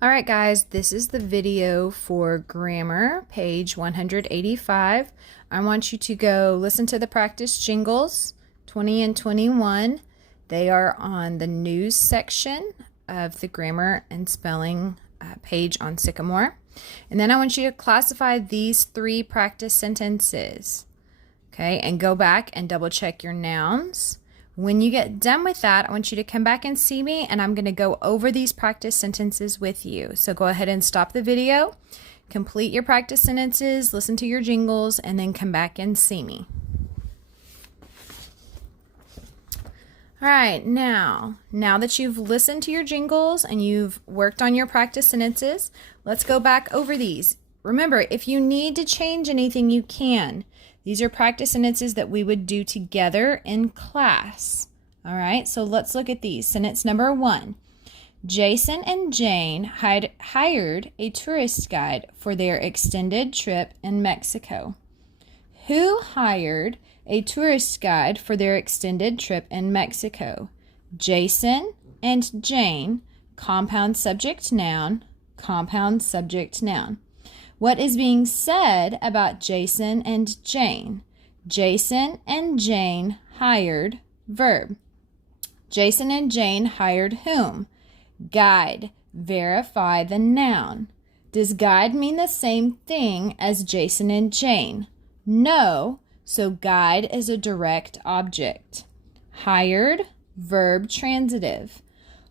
All right, guys, this is the video for grammar, page 185. I want you to go listen to the practice jingles, 20 and 21. They are on the news section of the grammar and spelling page on Sycamore. And then I want you to classify these 3 practice sentences, okay, and go back and double check your nouns. When you get done with that, I want you to come back and see me, and I'm going to go over these practice sentences with you. So go ahead and stop the video, complete your practice sentences, listen to your jingles, and then come back and see me. All right, now that you've listened to your jingles and you've worked on your practice sentences, let's go back over these. Remember, if you need to change anything, you can. These are practice sentences that we would do together in class. All right, so let's look at these. Sentence number 1. Jason and Jane hired a tourist guide for their extended trip in Mexico. Who hired a tourist guide for their extended trip in Mexico? Jason and Jane, compound subject noun, compound subject noun. What is being said about Jason and Jane? Jason and Jane hired, verb. Jason and Jane hired whom? Guide. Verify the noun. Does guide mean the same thing as Jason and Jane? No, so guide is a direct object. Hired, verb transitive.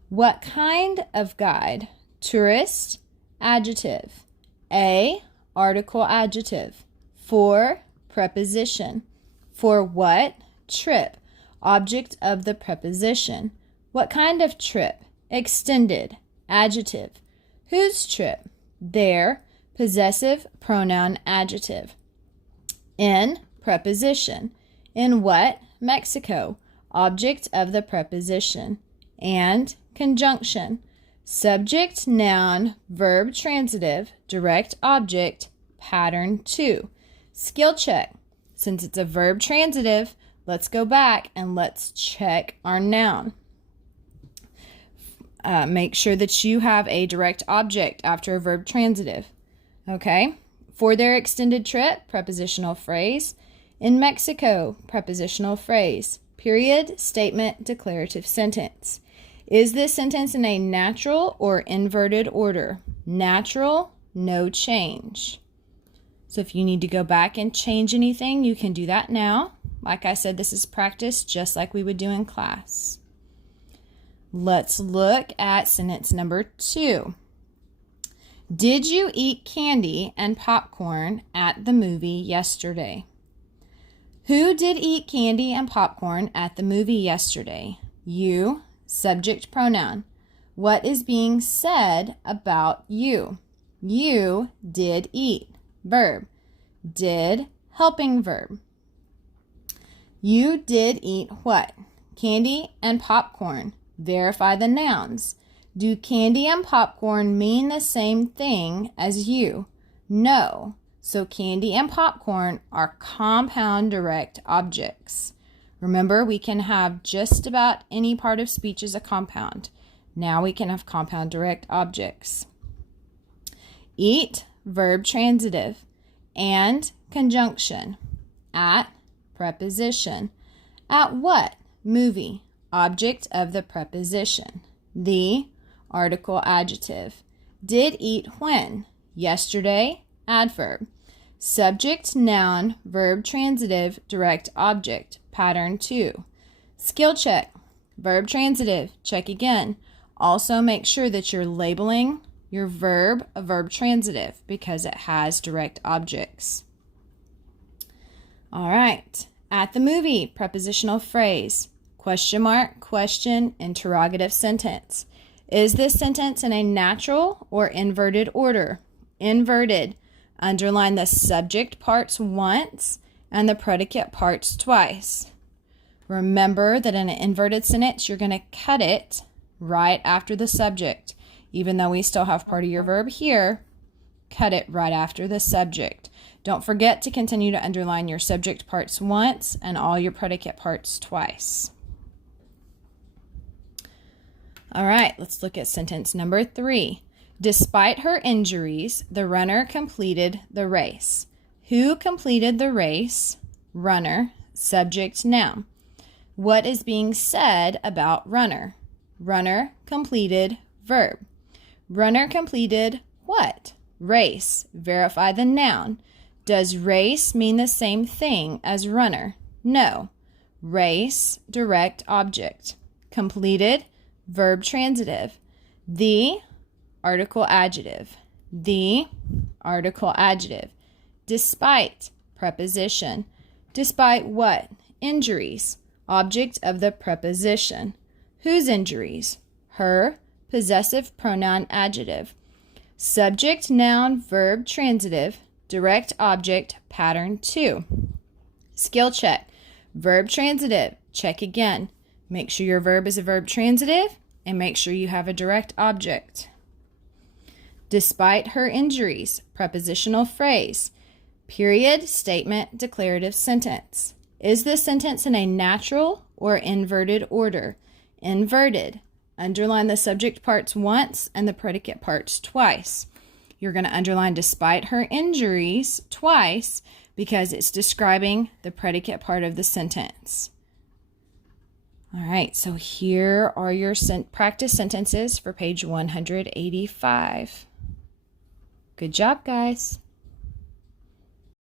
What kind of guide? Tourist, adjective. A, article adjective. For, preposition. For what? Trip. Object of the preposition. What kind of trip? Extended. Adjective. Whose trip? Their. Possessive pronoun adjective. In, preposition. In what? Mexico. Object of the preposition. And, conjunction. Subject, noun, verb transitive, direct object, pattern 2. Skill check. Since it's a verb transitive, let's go back and let's check our noun. Make sure that you have a direct object after a verb transitive. Okay? For their extended trip, prepositional phrase. In Mexico, prepositional phrase. Period, statement, declarative sentence. Is this sentence in a natural or inverted order? Natural, no change. So if you need to go back and change anything, you can do that now. Like I said, this is practice just like we would do in class. Let's look at sentence number 2. Did you eat candy and popcorn at the movie yesterday? Who did eat candy and popcorn at the movie yesterday? You. Subject pronoun. What is being said about you? You did eat. Verb. Did, helping verb. You did eat what? Candy and popcorn. Verify the nouns. Do candy and popcorn mean the same thing as you? No. So candy and popcorn are compound direct objects. Remember, we can have just about any part of speech as a compound. Now we can have compound direct objects. Eat, verb transitive. And, conjunction. At, preposition. At what? Movie. Object of the preposition. The, article adjective. Did eat when? Yesterday, adverb. Subject, noun, verb transitive, direct object, pattern 2. Skill check. Verb transitive, check again. Also make sure that you're labeling your verb a verb transitive because it has direct objects. All right. At the movie, prepositional phrase. Question mark, question, interrogative sentence. Is this sentence in a natural or inverted order? Inverted. Underline the subject parts once and the predicate parts twice. Remember that in an inverted sentence, you're going to cut it right after the subject. Even though we still have part of your verb here, cut it right after the subject. Don't forget to continue to underline your subject parts once and all your predicate parts twice. All right, let's look at sentence number 3. Despite her injuries, the runner completed the race. Who completed the race? Runner. Subject, noun. What is being said about runner? Runner completed, verb. Runner completed what? Race. Verify the noun. Does race mean the same thing as runner? No. Race, direct object. Completed, verb transitive. The, article adjective. The, article adjective. Despite, preposition. Despite what? Injuries. Object of the preposition. Whose injuries? Her, possessive pronoun adjective. Subject, noun, verb transitive. Direct object, pattern 2. Skill check. Verb transitive. Check again. Make sure your verb is a verb transitive and make sure you have a direct object. Despite her injuries. Prepositional phrase. Period, statement, declarative sentence. Is the sentence in a natural or inverted order? Inverted. Underline the subject parts once and the predicate parts twice. You're going to underline despite her injuries twice because it's describing the predicate part of the sentence. All right, so here are your practice sentences for page 185. Good job, guys.